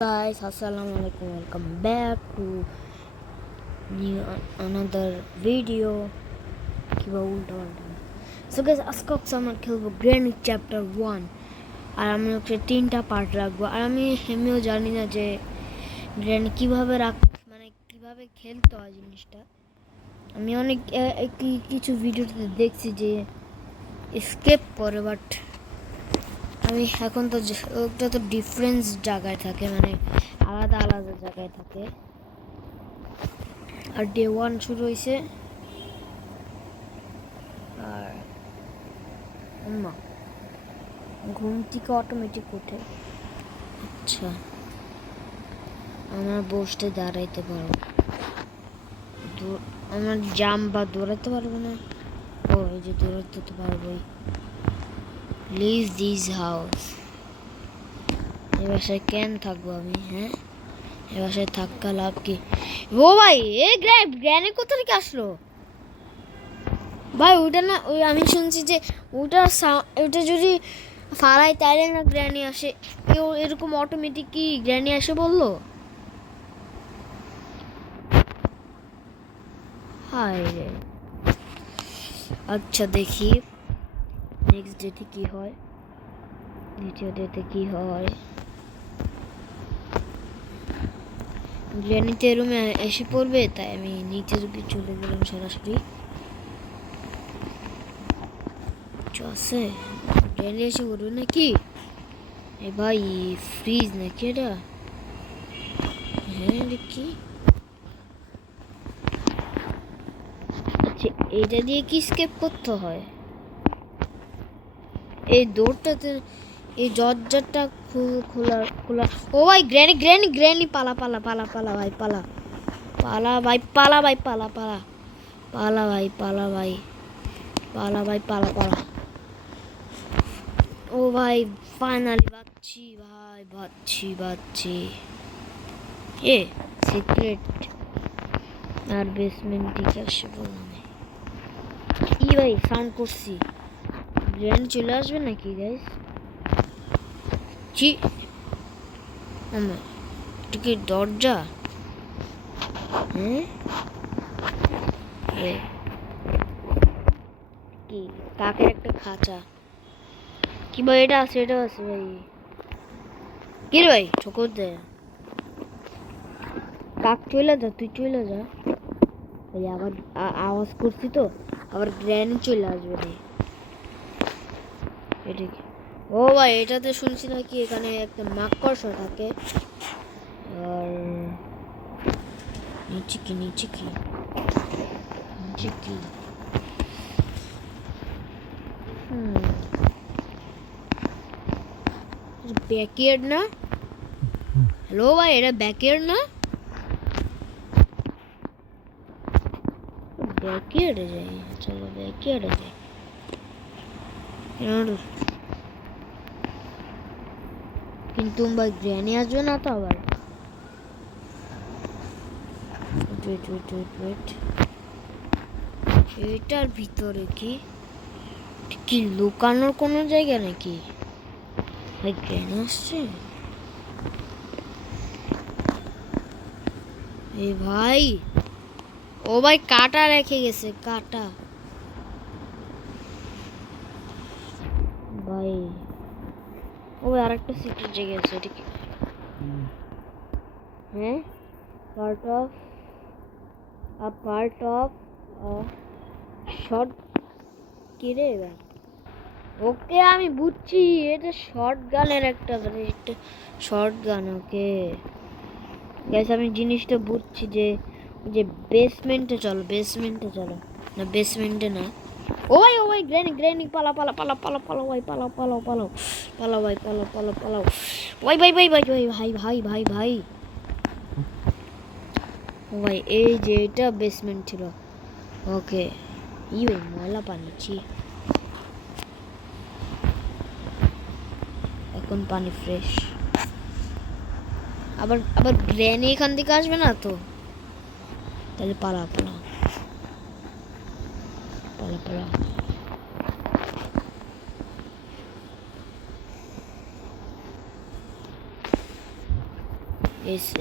Guys, assalamu alaikum. Welcome back to another video. So guys, আজকে আমরা খেলবো granny chapter 1 আর আমি ওকে 3টা পার্ট রাখবো আর আমিও জানি না যে গ্র্যানি কিভাবে কিভাবে খেলতে হয় জিনিসটা। আমি অনেক কিছু ভিডিওতে দেখছি যে এসকেপ করে, বাট আমি এখন তো ওটা তো ডিফারেন্স জায়গায় থাকে, মানে আলাদা আলাদা জায়গায় থাকে। আর ডে 1 শুরু হয়েছে আর ঘুম থেকে অটোমেটিক উঠে। আচ্ছা, আমার বসতে দাঁড়াইতে পারবো, আমার জাম বা দৌড়াতে পারবো না। ও এই যে দৌড়াতে তো পারবোই। Leave this house. এই বাসায় কেন থাকবো আমি? হ্যাঁ, এই বাসায় থাকা লাভ কি? ও ভাই, এ গ্র্যানি কোথা থেকে আসলো ভাই? ওটা না, ওই আমি শুনছি যে ওটা যদি ফালাই তাইলে না গ্র্যানি আসে। কেউ এরকম অটোমেটিক কি গ্র্যানি আসে বললো? হায় রে। আচ্ছা দেখি নেক্সট ডেতে কি হয়, দ্বিতীয় ডেতে কি হয়। গ্র্যানিতে রুমে এসে পড়বে, তাই আমি নিচে চলে গেলাম সরাসরি। আছে গ্র্যানি এসে পড়বে নাকি? এ ভাই, ফ্রিজ নাকি এটা? হ্যাঁ দেখি। আচ্ছা, এটা দিয়ে কি স্কেপ করতে হয়? এই দৌড়টাতে এই দরজাটা খোলা। ও ভাই, গ্র্যানি পালা পালা পালা পালা ভাই, পালা পালা ভাই, পালা ভাই, পালা পালা পালা ভাই, পালা ভাই, পালা ভাই, পালা পালা। ও ভাই, ফাইনালি বাচ্চি ভাই, বাচ্চি। এ সিক্রেট আর বেসমেন্ট দিকে আসে বললাম। ই ভাই, সাউন্ড করছি। গ্র্যানি চলে আসবে নাকি গাইস? জি আমার এটা কি দরজা? হ্যাঁ কি কাকের একটা খাঁচা? কি ভাই, এটা আছে ভাই। কি রে ভাই, ঠোকর দে। কাক চলে যা, তুই চলে যা ভাই। আবার আওয়াজ করছি তো, আবার গ্র্যানি চলে আসবে রে। এটা কি? ও ভাই, এটাতে শুনছি নাকি এখানে একটা মাকড়সা থাকে। আর নিচে কি ব্যাকইয়ার্ড না? হ্যালো ভাই, এটা ব্যাকইয়ার্ড না? ব্যাকইয়ার্ডে যাই, চলো ব্যাকইয়ার্ডে যাই। কিন্তু ভাই গ্র্যানি আসবে না তো আবার? ওয়েট, এটার ভিতরে কি লুকানোর কোনো জায়গা নাকি? ভাই গ্র্যানি আসছে। এই ভাই, ও ভাই কাটা রেখে গেছে, কাটা ভাই। ও ভাই, আরেকটা সিক্রেট জায়গা আছে, এটা কি? হ্যাঁ, পার্ট অফ শর্ট। কি রে ভাই? ওকে আমি বুঝছি, এটা শর্ট গানের একটা শর্ট গান। ওকে গাইস, আমি জিনিসটা বুঝছি যে বেসমেন্টে চলো না, বেসমেন্টে না। ও ভাই, গ্র্যানি পালা পালা পালা পালা পালা ভাই, পালা পালাও পালাও পালা ভাই, পালা পালা পালাও ভাই ভাই ভাই ভাই ভাই ভাই ভাই ভাই ভাই। ও ভাই, এই যে এটা বেসমেন্ট ছিল। ওকে, ই ভাই ময়লা পানি, এখন পানি ফ্রেশ। আবার গ্র্যানি এখান থেকে আসবে না তো? তাহলে পালা পালা পালা পালা।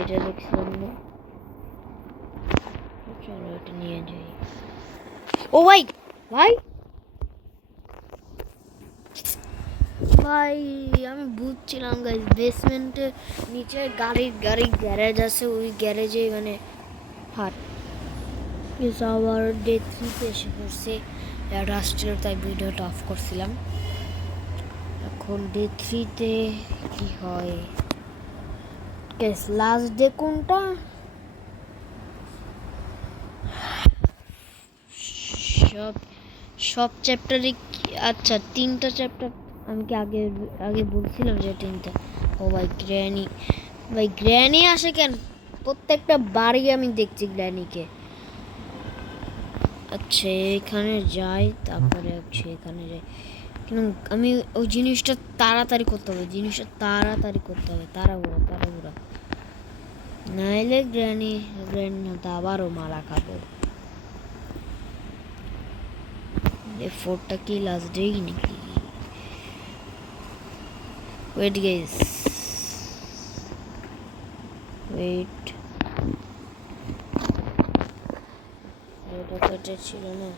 এটা দেখছিলাম না। চলো এটা নিয়ে যাই। ও ভাই ভাই ভাই আমি বুঝছিলাম গাইস বেসমেন্টে নিচে গাড়ির গ্যারেজ আছে, ওই গ্যারেজে মানে হাট আবার ডে 3-তে এসে পড়ছে রাষ্ট্রের, তাই ভিডিওটা অফ করছিলাম। এখন ডে 3-তে কি হয় গাইস, লাস্ট ডে কোনটা? সব সব চ্যাপ্টারে আচ্ছা 3টা চ্যাপ্টার আমি কি আগে আগে বলছিলাম যে 3টা। ও ভাই গ্র্যানি আসে কেন? প্রত্যেকটা বাড়ি আমি দেখছি গ্র্যানিকে। আচ্ছা এখানে যাই, তারপরে হচ্ছে এখানে যাই, কিন্তু আমি ওই জিনিসটা তাড়াতাড়ি করতে হবে, তাড়াহুড়া নাইলে গ্র্যানি হয়তো আবারও মারা খাবো। এই ফোরটা কি লাস্ট ডেই নাকি? ওয়েট গাইস, ওয়েট, এটা ছিল না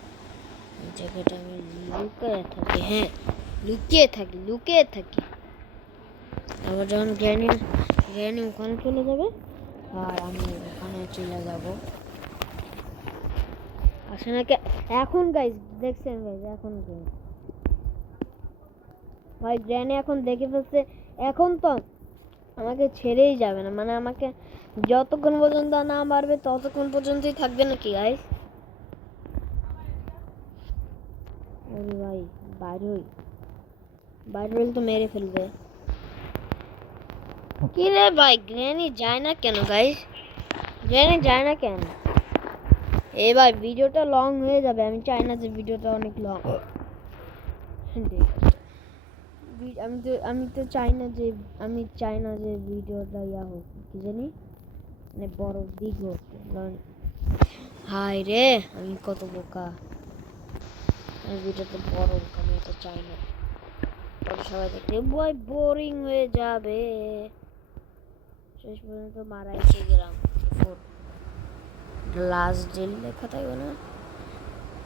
এই জায়গাটা, আমি লুকিয়ে থাকি। হ্যাঁ লুকিয়ে থাকি। আবার যখন গ্র্যানি ওখানে চলে যাবে আর আমি ওখানে চলে যাব। আসলে এখন গাইস দেখছেন গাইস, এখন ভাই গ্র্যানি এখন দেখে ফেলছে, এখন তো আমাকে ছেড়েই যাবে না, মানে আমাকে যতক্ষণ পর্যন্ত না মারবে ততক্ষণ পর্যন্তই থাকবে নাকি গাইস? আরে ভাই বাইরে হইলে তো মেরে ফেলবে। কি রে ভাই গ্র্যানি যায় না কেন গাইস? এ ভাই ভিডিওটা লং হয়ে যাবে, আমি চাই না যে ভিডিওটা অনেক লং। আমি তো চাই না যে ভিডিওটা ইয়া হোক, কি জানি মানে বড় দিক হোক। হাই রে আমি কত বোকা, ভিডিওটা বড় হোক, আমি এটা চাই না। সবাই দেখতে বই বোরিং হয়ে যাবে। শেষ পর্যন্ত মারা এসে গেলাম। লাস্ট ডে লেখা থাকবে না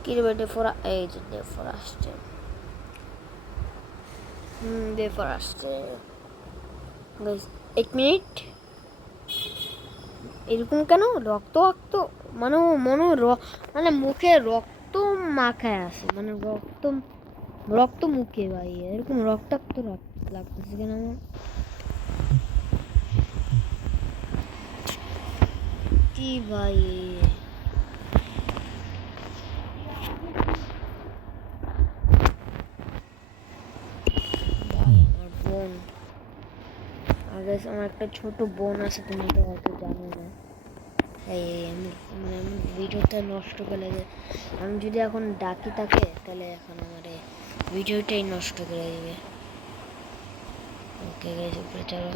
কি রে ডে ফর, এই যে ডে ফর আসছে। ডে ফর আসছে গাইস। 1 মিনিট, এরকম কেন রক্ত মানে মানে মুখে রক্ত মাখায় আছে, মানে রক্ত মুখে ভাই, এরকম রক্তাক্ত লাগতেছে কেন আমার? কি ভাই আমার বোন, আমার একটা ছোট বোন আছে, তুমি তো হয়তো জানো না। আমি ভিডিওটা নষ্ট করে দেবে, আমি যদি এখন ডাকি তাকে তাহলে এখন আমার ভিডিওটাই নষ্ট করে দেবে। ওকে গাইস উপরে চলো।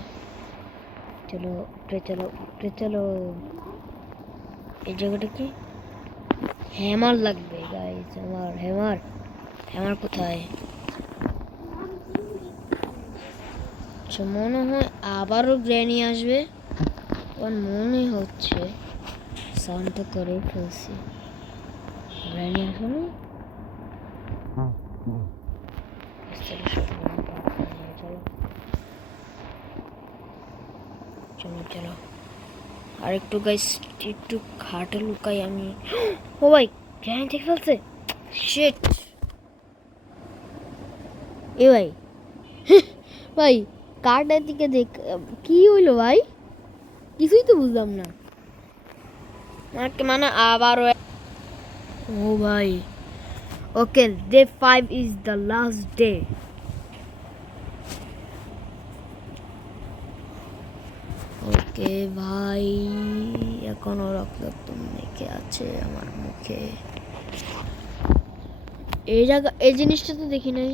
এই জায়গাটা কি? হ্যামার লাগবে গাইস, আমার হ্যামার কোথায়? আচ্ছা মনে হয় আবারও গ্র্যানি আসবে, আমার মনে হচ্ছে সাউন্ডটা করে ফেলছি। গ্র্যানি আসলে চলো আর একটু গাইস, একটু খাটে লুকাই আমি। ও ভাই গ্র্যানি দেখে ফেলছে, শিট। এ ভাই ভাই কার্ডের দিকে দেখ, কি হইলো ভাই? কিছুই তো বুঝলাম না, মানে আবারও। ও ভাই okay, day 5 is the last day. Okay ভাই এখনো রক্ত মেখে আছে আমার মুখে। এই জিনিসটা তো দেখি নাই।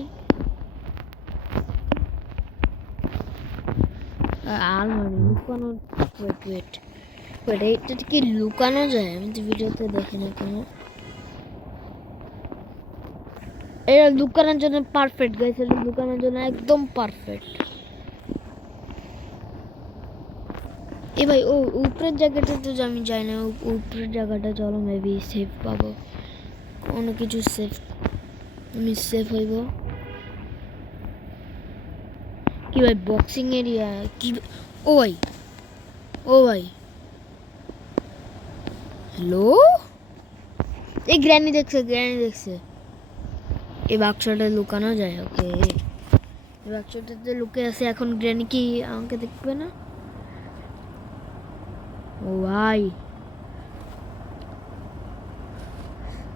আলমারি লুকানো, ওয়েট এটা কি লুকানো যায়? আমি তো ভিডিওতে দেখি না কেন। এটা লুকানোর জন্য পারফেক্ট গাইস, এটা লুকানোর জন্য একদম পারফেক্ট। এ ভাই ও উপরের জায়গাটা তো আমি যাই না, উপরের জায়গাটা চলো মেবি সেফ পাবো, কোনো কিছু সেফ, আমি সেফ হইব। কি ভাই বক্সিং এরিয়া কি? ও ভাই, ও ভাই, হ্যালো, এই গ্র্যানি দেখছে, গ্র্যানি দেখছে। এই বাক্সটা লুকানো যায়, ওকে এই বাক্সটাতে লুকে আছে, এখন গ্র্যানি কি আমাকে দেখবে না? ও ভাই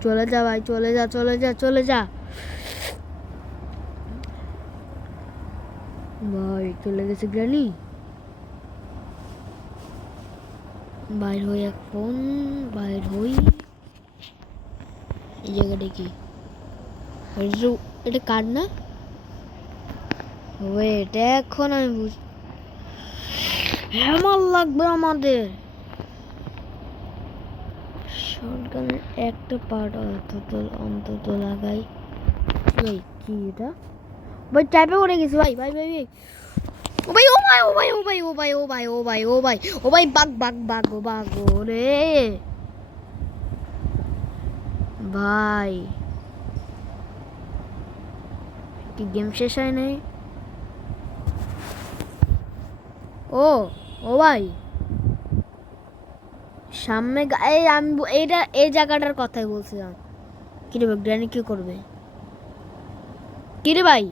চলে যা ভাই, চলে যা, চলে যা, চলে যা ভাই, চলে গেছে গ্র্যানি। বাইর হই এখন, বাইর হই। এই জায়গাটা কি? এটা কার না? ওয়েট, এখন আমি হ্যামার লাগবে আমাদের। শটগানের একটা পার্ট অন্তত লাগাই। ভাই কি এটা? ভাই টাইপে পড়ে গেছে ভাই, ভাই ভাই ভাই, ও ভাই, ও ভাই, ও ভাই, ও ভাই, ও ভাই, ও ভাই, ও ভাই, ও ভাই, ও ভাই, বাগ বাগ বাগ ও বাগ রে ভাই, কি গেম শেষ হয় নাই? ও ও ভাই সামনে এই আমি এইটা এই জায়গাটার কথাই বলছিলাম। কিরে ভাই গ্র্যানি কি করবে? কিরে ভাই,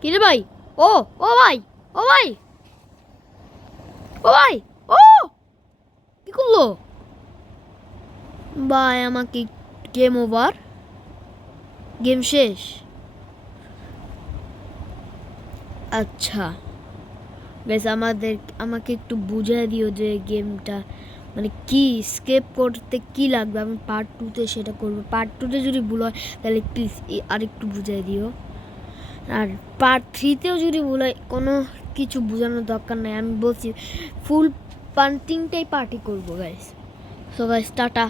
কিরে ভাই, ও ও ভাই, ও ভাই, ও ভাই, ও কি করলো ভাই? আমাকে গেম ওভার, গেম শেষ। আচ্ছা বেশ, আমাকে একটু বুঝিয়ে দিও যে গেমটা মানে কি স্কেপ করতে কি লাগবে, আমি পার্ট 2-তে সেটা করবো। পার্ট 2-তে যদি ভুল হয় তাহলে প্লিজ আরেকটু বুঝিয়ে দিও, আর পার্ট 3-তেও যদি ভুল হয় কোনো কিছু বোঝানোর দরকার নাই, আমি বলছি ফুল পান্টিংটাই পার্টি করবো গাইস। So guys tata.